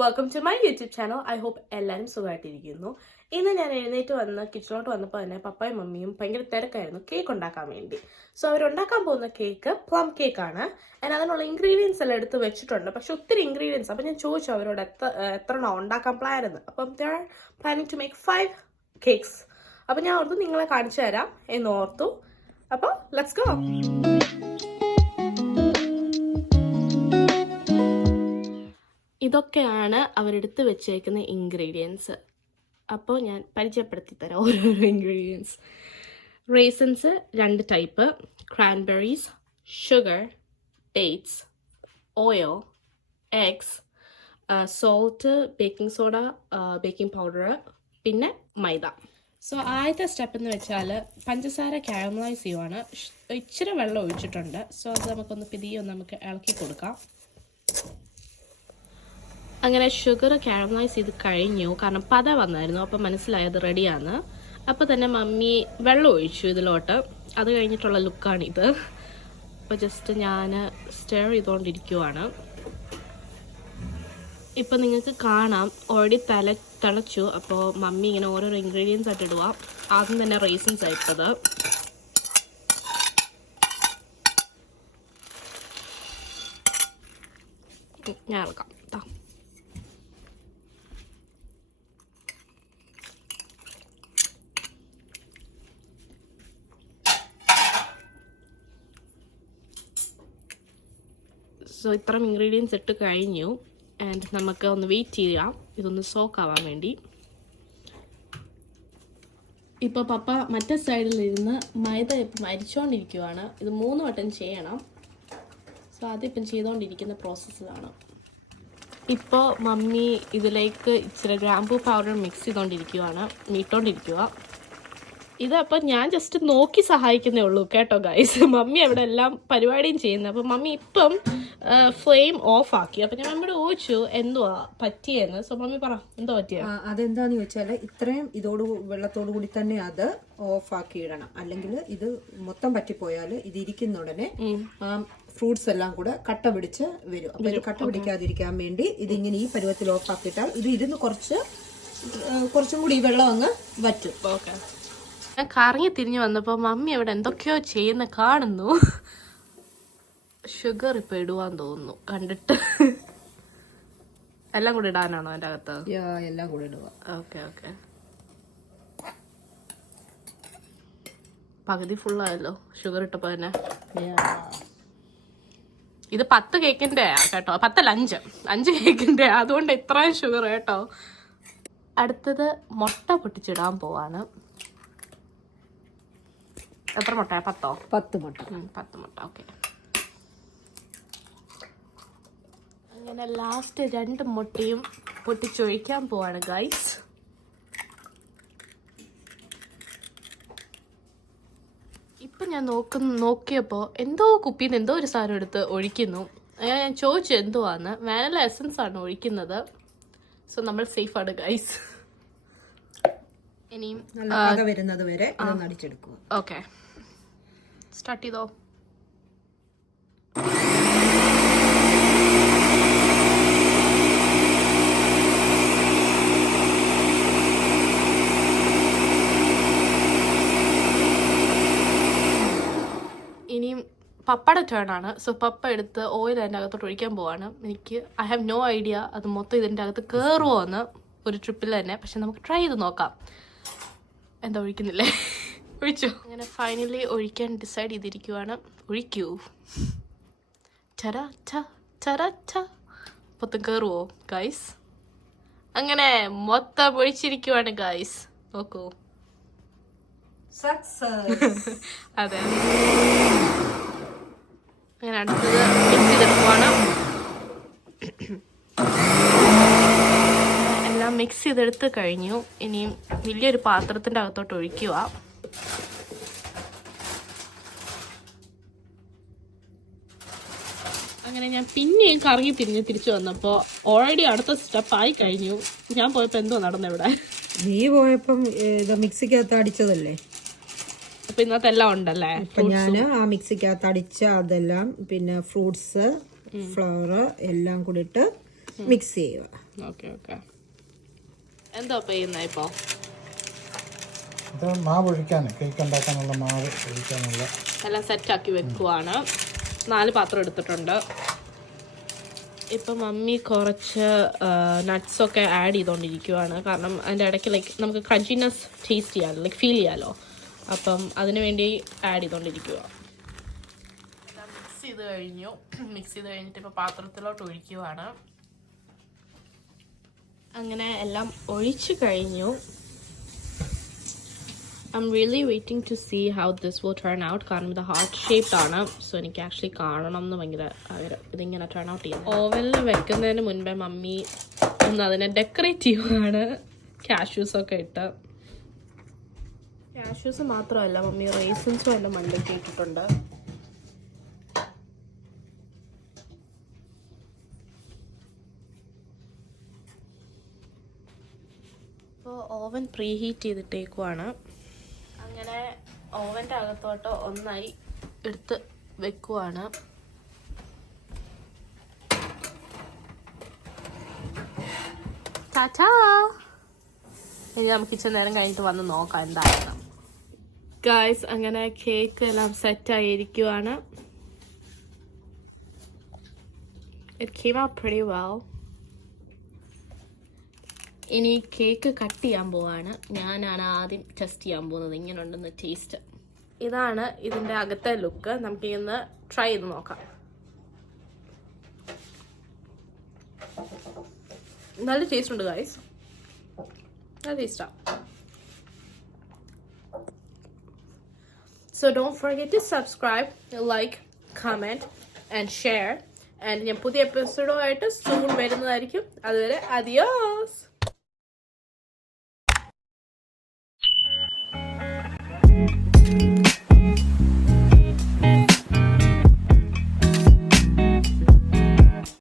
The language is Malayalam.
Welcome to my YouTube channel. I hope എല്ലാവരും സുഖമായിട്ടിരിക്കുന്നു. ഇന്ന് ഞാൻ എഴുന്നേറ്റ് വന്ന് കിച്ചണിലോട്ട് വന്നപ്പോൾ തന്നെ പപ്പായും മമ്മിയും ഭയങ്കര തിരക്കായിരുന്നു കേക്ക് ഉണ്ടാക്കാൻ വേണ്ടി. സോ അവരുണ്ടാക്കാൻ പോകുന്ന കേക്ക് പ്ലം കേക്കാണ്. അതിനുള്ള ഇൻഗ്രീഡിയൻസ് എല്ലാം എടുത്ത് വെച്ചിട്ടുണ്ട്. പക്ഷെ ഒത്തിരി ഇൻഗ്രീഡിയൻസ്. അപ്പം ഞാൻ ചോദിച്ചു അവരോട് എത്ര ഉണ്ടാക്കാൻ പ്ലാൻ എന്ന്. അപ്പം they are planning to make 5 cakes. അപ്പം ഞാൻ ഓർത്തു നിങ്ങളെ കാണിച്ചു തരാം എന്ന് ഓർത്തു. അപ്പോൾ ലെറ്റ്സ് ഗോ. ഇതൊക്കെയാണ് അവരെടുത്ത് വെച്ചേക്കുന്ന ഇൻഗ്രീഡിയൻസ്. അപ്പോൾ ഞാൻ പരിചയപ്പെടുത്തി തരാം ഓരോരോ ingredients. Raisins 2 type, cranberries, sugar, dates, oil, eggs, salt, baking soda, baking powder, പിന്നെ മൈദ. സോ ആദ്യത്തെ സ്റ്റെപ്പ് എന്ന് വെച്ചാൽ പഞ്ചസാര കാരമലൈസ് ചെയ്യുവാണ്. ഇച്ചിരി വെള്ളം ഒഴിച്ചിട്ടുണ്ട്. സോ അത് നമുക്ക് ഇളക്കി കൊടുക്കാം. അങ്ങനെ ഷുഗർ കാരമലൈസ് ചെയ്ത് കഴിഞ്ഞു. കാരണം പത വന്നായിരുന്നു. അപ്പോൾ മനസ്സിലായത് റെഡിയാണ്. അപ്പോൾ തന്നെ മമ്മി വെള്ളം ഒഴിച്ചു ഇതിലോട്ട്. അത് കഴിഞ്ഞിട്ടുള്ള ലുക്കാണിത്. അപ്പോൾ ജസ്റ്റ് ഞാൻ സ്റ്റെയർ ചെയ്തുകൊണ്ടിരിക്കുവാണ്. ഇപ്പം നിങ്ങൾക്ക് കാണാം ഓൾറെഡി തിളച്ചു. അപ്പോൾ മമ്മി ഇങ്ങനെ ഓരോരോ ഇൻഗ്രീഡിയൻസ് ആയിട്ട് ഇടുക. ആദ്യം തന്നെ റേസിൻസ് ആയിട്ടത്. ഞാൻ ഇറക്കാം. സോ ഇത്രയും ഇൻഗ്രീഡിയൻസ് ഇട്ട് കഴിഞ്ഞു. ആൻഡ് നമുക്ക് ഒന്ന് വെയിറ്റ് ചെയ്യാം ഇതൊന്ന് സോക്ക് ആവാൻ വേണ്ടി. ഇപ്പോൾ പപ്പ മറ്റേ സൈഡിലിരുന്ന് മൈദ ഇപ്പം അരിച്ചുകൊണ്ടിരിക്കുവാണ്. ഇത് 3 വട്ടം ചെയ്യണം. സോ അതിപ്പം ചെയ്തുകൊണ്ടിരിക്കുന്ന പ്രോസസ്സിലാണ്. ഇപ്പോൾ മമ്മി ഇതിലേക്ക് ഇച്ചിരി ഗ്രാമ്പൂ പൗഡർ മിക്സ് ചെയ്തുകൊണ്ടിരിക്കുവാണ്, മീട്ടോണ്ടിരിക്കുക. ഇതപ്പോൾ ഞാൻ ജസ്റ്റ് നോക്കി സഹായിക്കുന്നേ ഉള്ളൂ കേട്ടോ ഗൈസ്. മമ്മി അവിടെ എല്ലാം പരിപാടിയും ചെയ്യുന്നത്. അപ്പം മമ്മി ഇപ്പം ഫ്ലെയിം ഓഫ് ആക്കി. അപ്പം ഞാൻ മമ്മിയോട് ചോദിച്ചു എന്തുവാ പറ്റിയെന്ന്. സോ മമ്മി പറ എന്തോ പറ്റിയ. അതെന്താന്ന് ചോദിച്ചാൽ ഇത്രയും വെള്ളത്തോടു കൂടി തന്നെ അത് ഓഫ് ആക്കി ഇടണം. അല്ലെങ്കിൽ ഇത് മൊത്തം പറ്റിപ്പോയാൽ ഇത് ഇരിക്കുന്ന ഉടനെ ഫ്രൂട്ട്സ് എല്ലാം കൂടെ കട്ട പിടിച്ച് വരും. അപ്പൊ ഇത് കട്ട പിടിക്കാതിരിക്കാൻ വേണ്ടി ഇതിങ്ങനെ ഈ പരുവത്തിൽ ഓഫ് ആക്കിയിട്ടാൽ ഇത് ഇരുന്ന് കുറച്ചും കൂടി ഈ വെള്ളം അങ്ങ് വറ്റും. ഓക്കെ. ഞാൻ കറങ്ങി തിരിഞ്ഞു വന്നപ്പോൾ മമ്മി അവിടെ എന്തൊക്കെയോ ചെയ്യുന്ന കാണുന്നു. ഷുഗർ ഇപ്പൊ ഇടുവാന്ന് തോന്നുന്നു കണ്ടിട്ട്. എല്ലാം കൂടെ ഇടാനാണോ അതിന്റെ അകത്ത്? എല്ലാം കൂടെ ഇടുക. Okay okay. പകുതി ഫുള്ളായല്ലോ ഷുഗർ ഇട്ടപ്പോ തന്നെ. ഇത് 10 കേക്കിന്റെ കേട്ടോ. 10 അല്ല 5 കേക്കിന്റെ. അതുകൊണ്ട് ഇത്രയും ഷുഗർ കേട്ടോ. അടുത്തത് മുട്ട പൊട്ടിച്ചിടാൻ പോവാണ്. എത്ര മുട്ട? 10 മുട്ട. 10 മുട്ട. ഓക്കെ. അങ്ങനെ ലാസ്റ്റ് 2 മുട്ടയും പൊട്ടിച്ചൊഴിക്കാൻ പോവാണ് ഗൈസ്. ഇപ്പൊ ഞാൻ നോക്കിയപ്പോ എന്തോ കുപ്പിന്ന് എന്തോ ഒരു സാധനം എടുത്ത് ഒഴിക്കുന്നു. ഞാൻ ചോദിച്ചു എന്തുവാന്ന്. വാനില എസൻസ് ആണ് ഒഴിക്കുന്നത്. സോ നമ്മൾ സേഫ് ആണ് ഗൈസ്. ഇനിയും വരുന്നത് വരെ അടിച്ചെടുക്കുക. ഓക്കെ, സ്റ്റാർട്ട് ചെയ്തോ. ഇനിയും പപ്പയുടെ ടേൺ ആണ്. സോ പപ്പ എടുത്ത് ഓയിൽ അതിൻ്റെ അകത്തോട്ട് ഒഴിക്കാൻ പോവാണ്. ഐ ഹാവ് നോ ഐഡിയ അത് മൊത്തം ഇതിൻ്റെ അകത്ത് കയറുമോ എന്ന് ഒരു ട്രിപ്പിൽ തന്നെ. പക്ഷെ നമുക്ക് ട്രൈ ചെയ്ത് നോക്കാം. എന്താ ഒഴിക്കുന്നില്ലേ? ഒഴിച്ചോ. അങ്ങനെ ഫൈനലി ഒഴിക്കാൻ ഡിസൈഡ് ചെയ്തിരിക്കുവാണ്. ഒഴിക്കൂ. മൊത്തം കയറുവോ ഗൈസ്? അങ്ങനെ മൊത്തം ഒഴിച്ചിരിക്കുവാണ് ഗൈസ്. നോക്കൂ. അതെ. അങ്ങനെ അടുത്തത് മിക്സ് ചെയ്തെടുക്കുവാണ്. എല്ലാം മിക്സ് ചെയ്തെടുത്ത് കഴിഞ്ഞു. ഇനിയും വലിയൊരു പാത്രത്തിൻ്റെ അകത്തോട്ട് ഒഴിക്കുക. അങ്ങനെ ഞാൻ പിന്നെയും കറങ്ങി തിരിച്ചു വന്നപ്പോൾ ഓൾറെഡി അടുത്ത സ്റ്റെപ്പ് ആയി കഴിഞ്ഞു. ഞാൻ പോയപ്പോൾ എന്തോ നടന്നിവിടെ. നീ പോയപ്പം മിക്സിക്കകത്ത് അടിച്ചതല്ലേ? അപ്പൊ ഇന്നത്തെ എല്ലാം ഉണ്ടല്ലേ? അപ്പൊ ഞാന് ആ മിക്സിക്കകത്ത് അടിച്ച അതെല്ലാം പിന്നെ ഫ്രൂട്ട്സ്, ഫ്ലവർ എല്ലാം കൂടി ഇട്ട് മിക്സ് ചെയ്യുക. ഓക്കെ. എന്താ ചെയ്യുന്നത് ഇപ്പോൾ? ഇത് മാവ് ഒഴിക്കാൻ, കേക്ക് ഉണ്ടാക്കാനുള്ള മാവ് ഒഴിക്കാനുള്ള എല്ലാം സെറ്റാക്കി വെക്കുവാണ്. 4 പാത്രം എടുത്തിട്ടുണ്ട്. ഇപ്പം മമ്മി കുറച്ച് നട്ട്സൊക്കെ ആഡ് ചെയ്തുകൊണ്ടിരിക്കുവാണ്. കാരണം അതിൻ്റെ ഇടയ്ക്ക് ലൈക്ക് നമുക്ക് ക്രഞ്ചിനെസ് ടേസ്റ്റ് ചെയ്യാമല്ലോ, ലൈക്ക് ഫീൽ ചെയ്യാമല്ലോ. അപ്പം അതിന് വേണ്ടി ആഡ് ചെയ്തുകൊണ്ടിരിക്കുക. മിക്സ് ചെയ്ത് കഴിഞ്ഞിട്ട് ഇപ്പോൾ പാത്രത്തിലോട്ട് ഒഴിക്കുവാണ്. അങ്ങനെ എല്ലാം ഒഴിച്ചു കഴിഞ്ഞു. I'm really waiting to see how this will turn out. കാരണം ഇത് ഹാർട്ട് ഷേപ്ഡ് ആണ്. സോ എനിക്ക് ആക്ച്വലി കാണണം എന്ന് ഭയങ്കര ആഗ്രഹം ഇതിങ്ങനെ ടേൺ ഔട്ട് ചെയ്യുന്നത്. ഓവനിൽ വെക്കുന്നതിന് മുൻപേ മമ്മി ഒന്ന് അതിനെ ഡെക്കറേറ്റ് ചെയ്യുവാണ്. കാഷ്യൂസൊക്കെ ഇട്ട്. കാഷ്യൂസ് മാത്രമല്ല, മമ്മി റേസിൻസും എല്ലാം മണ്ടയ്ക്ക് ഇട്ടിട്ടുണ്ട്. ഇപ്പോൾ ഓവൻ പ്രീ ഹീറ്റ് ചെയ്തിട്ടേക്കുവാണ്. അങ്ങനെ ഓവൻ്റെ അകത്തോട്ട് ഒന്നായി എടുത്ത് വെക്കുവാണ്. ടാറ്റാ. ഇനി നമുക്ക് ഇച്ചിരി നേരം കഴിഞ്ഞിട്ട് വന്ന് നോക്കാം എന്താണ്. ഗായ്സ്, അങ്ങനെ കേക്ക് എല്ലാം സെറ്റായിരിക്കുവാണ്. It came out pretty well. ഇനി കേക്ക് കട്ട് ചെയ്യാൻ പോവാണ്. ഞാനാണ് ആദ്യം ടെസ്റ്റ് ചെയ്യാൻ പോകുന്നത് ഇങ്ങനെ ഉണ്ടെന്ന് ടേസ്റ്റ്. ഇതാണ് ഇതിൻ്റെ അകത്തെ ലുക്ക്. നമുക്ക് ഇന്ന് ട്രൈ ചെയ്ത് നോക്കാം. നല്ല ടേസ്റ്റ് ഉണ്ട് ഗൈസ്, നല്ല ടേസ്റ്റാണ്. So don't forget to subscribe, like, comment and share. And ഞാൻ പുതിയ എപ്പിസോഡുമായിട്ട് സൂൺ വരുന്നതായിരിക്കും. അതുവരെ adios.